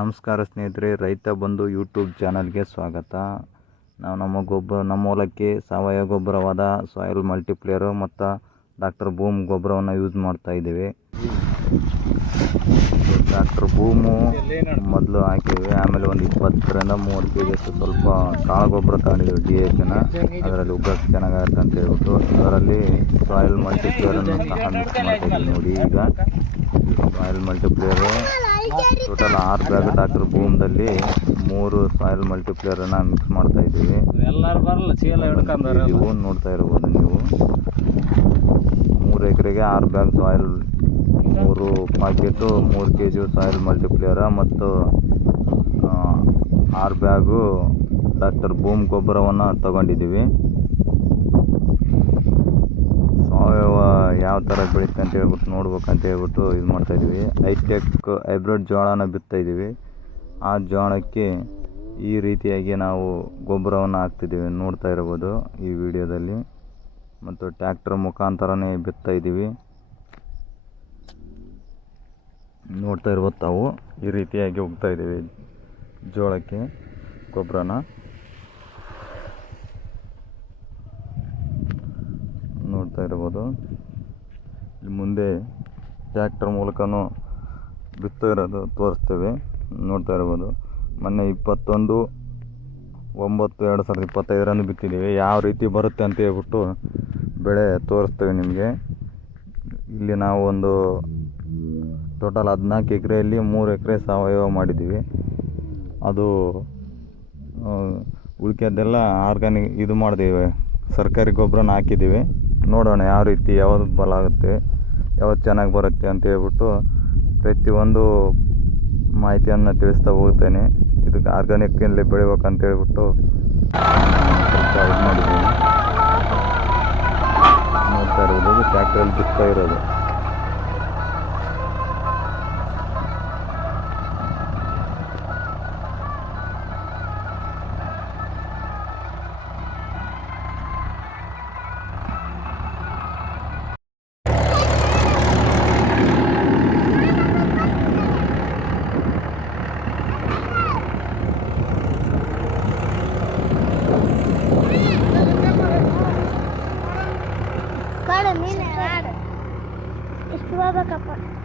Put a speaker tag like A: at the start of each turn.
A: ನಮಸ್ಕಾರ ಸ್ನೇಹಿತರೆ, ರೈತ ಬಂಧು ಯೂಟ್ಯೂಬ್ ಚಾನಲ್ಗೆ ಸ್ವಾಗತ. ನಾವು ನಮ್ಮ ಗೊಬ್ಬರ, ನಮ್ಮ ಹೊಲಕ್ಕೆ ಸಾವಯವ ಗೊಬ್ಬರವಾದ ಸಾಯಿಲ್ ಮಲ್ಟಿಪ್ಲೇಯರು ಮತ್ತು ಡಾಕ್ಟರ್ ಬೂಮ್ ಗೊಬ್ಬರವನ್ನು ಯೂಸ್ ಮಾಡ್ತಾ ಇದ್ದೀವಿ. ಡಾಕ್ಟರ್ ಬೂಮು ಮೊದಲು ಹಾಕಿದ್ವಿ ಆಮೇಲೆ ಒಂದು ಇಪ್ಪತ್ತರಿಂದ ಮೂವತ್ತು ಕೆ ಜಿಯಷ್ಟು ಸ್ವಲ್ಪ ಕಾಳು ಗೊಬ್ಬರ ತಗೊಂಡಿದ್ವಿ ಡಿ ಎ ಪಿನ ಅದರಲ್ಲಿ ಉಗ್ಗಕ್ಕೆ ಚೆನ್ನಾಗಾಗುತ್ತೆ ಅಂತ ಹೇಳ್ಬಿಟ್ಟು ಅದರಲ್ಲಿ ಸಾಯಿಲ್ ಮಲ್ಟಿಪ್ಲೇಯರನ್ನು ಸಹ ಮಿಕ್ಸ್ ಮಾಡ್ತಾ ನೋಡಿ ಈಗ. ಸಾಯಿಲ್ ಮಲ್ಟಿಪ್ಲೇಯರು ಟೋಟಲ್ ಆರು ಬ್ಯಾಗ್ ಡಾಕ್ಟರ್ ಬೂಮ್ದಲ್ಲಿ ಮೂರು ಸಾಯಿಲ್ ಮಲ್ಟಿಪ್ಲೇಯರನ್ನು ಮಿಕ್ಸ್ ಮಾಡ್ತಾ ಇದ್ದೀವಿ.
B: ಎಲ್ಲರೂ ಬರಲ್ಲ ಚೀಲ ಹಿಡ್ಕೊಂಡಾರ
A: ಇವು ನೋಡ್ತಾ ಇರ್ಬೋದು ನೀವು. ಮೂರು ಎಕರೆಗೆ ಆರು ಬ್ಯಾಗ್ ಸಾಯಿಲ್ ಮೂರು ಪಾಕೆಟು ಮೂರು ಕೆ ಜಿ ಸಾಯಿಲ್ ಮಲ್ಟಿಪ್ಲೇಯರ ಮತ್ತು ಆರು ಬ್ಯಾಗು ಡಾಕ್ಟರ್ ಬೂಮ್ ಗೊಬ್ಬರವನ್ನು ತಗೊಂಡಿದ್ದೀವಿ ಸಾವಯವ ಯಾವ ಥರ ಬೆಳೀತೆ ಅಂತ ಹೇಳ್ಬಿಟ್ಟು ಅಂತ ಹೇಳ್ಬಿಟ್ಟು ಇದು ಮಾಡ್ತಾಯಿದ್ದೀವಿ ಹೈಟೆಕ್ ಹೈಬ್ರಿಡ್ ಜೋಳನ ಬಿತ್ತಾ ಇದ್ದೀವಿ. ಆ ಜೋಳಕ್ಕೆ ಈ ರೀತಿಯಾಗಿ ನಾವು ಗೊಬ್ಬರವನ್ನು ಹಾಕ್ತಿದ್ದೀವಿ ನೋಡ್ತಾ ಇರ್ಬೋದು ಈ ವಿಡಿಯೋದಲ್ಲಿ. ಮತ್ತು ಟ್ಯಾಕ್ಟರ್ ಮುಖಾಂತರನೇ ಬಿತ್ತಾ ಇದ್ದೀವಿ. ನೋಡ್ತಾ ಇರ್ಬೋದು ತಾವು ಈ ರೀತಿಯಾಗಿ ಹೋಗ್ತಾ ಇದ್ದೀವಿ ಜೋಳಕ್ಕೆ ಗೊಬ್ಬರನ. ನೋಡ್ತಾ ಇರ್ಬೋದು. ಮುಂದೆ ಟ್ಯಾಕ್ಟರ್ ಮೂಲಕನೂ ಬಿತ್ತಿರೋದು ತೋರಿಸ್ತೇವೆ. ನೋಡ್ತಾ ಇರ್ಬೋದು. ಮೊನ್ನೆ ಇಪ್ಪತ್ತೊಂದು, ಒಂಬತ್ತು, ಎರಡು ಸಾವಿರದ ಇಪ್ಪತ್ತೈದರಂದು ಬಿತ್ತಿದ್ದೀವಿ. ಯಾವ ರೀತಿ ಬರುತ್ತೆ ಅಂತ ಹೇಳ್ಬಿಟ್ಟು ಬೆಳೆ ತೋರಿಸ್ತೇವೆ ನಿಮಗೆ. ಇಲ್ಲಿ ನಾವು ಒಂದು ಟೋಟಲ್ ಹದಿನಾಲ್ಕು ಎಕರೆಯಲ್ಲಿ ಮೂರು ಎಕರೆ ಸಾವಯವ ಮಾಡಿದ್ದೀವಿ. ಅದು ಉಳಿಕೆದೆಲ್ಲ ಆರ್ಗಾನಿಕ್ ಇದು ಮಾಡಿದ್ದೀವಿ ಸರ್ಕಾರಿ ಗೊಬ್ಬರನ ಹಾಕಿದ್ದೀವಿ. ನೋಡೋಣ ಯಾವ ರೀತಿ ಯಾವ ಬಲ ಆಗುತ್ತೆ. ಯಾವ್ದು ಚೆನ್ನಾಗಿ ಬರುತ್ತೆ ಅಂತ ಹೇಳ್ಬಿಟ್ಟು ಪ್ರತಿಯೊಂದು ಮಾಹಿತಿಯನ್ನು ತಿಳಿಸ್ತಾ ಹೋಗ್ತೇನೆ. ಇದಕ್ಕೆ ಆರ್ಗಾನಿಕ್ಕಲ್ಲಿ ಬೆಳಿಬೇಕಂತ ಹೇಳ್ಬಿಟ್ಟು ಇದು ಮಾಡಿದ್ದೀನಿ. ನೋಡ್ತಾ ಇರೋದು ಟ್ಯಾಕ್ಟ್ರಲ್ಲಿ ಬಿತ್ತಾ ಇರೋದು.
C: para mim, estou Estava capaz.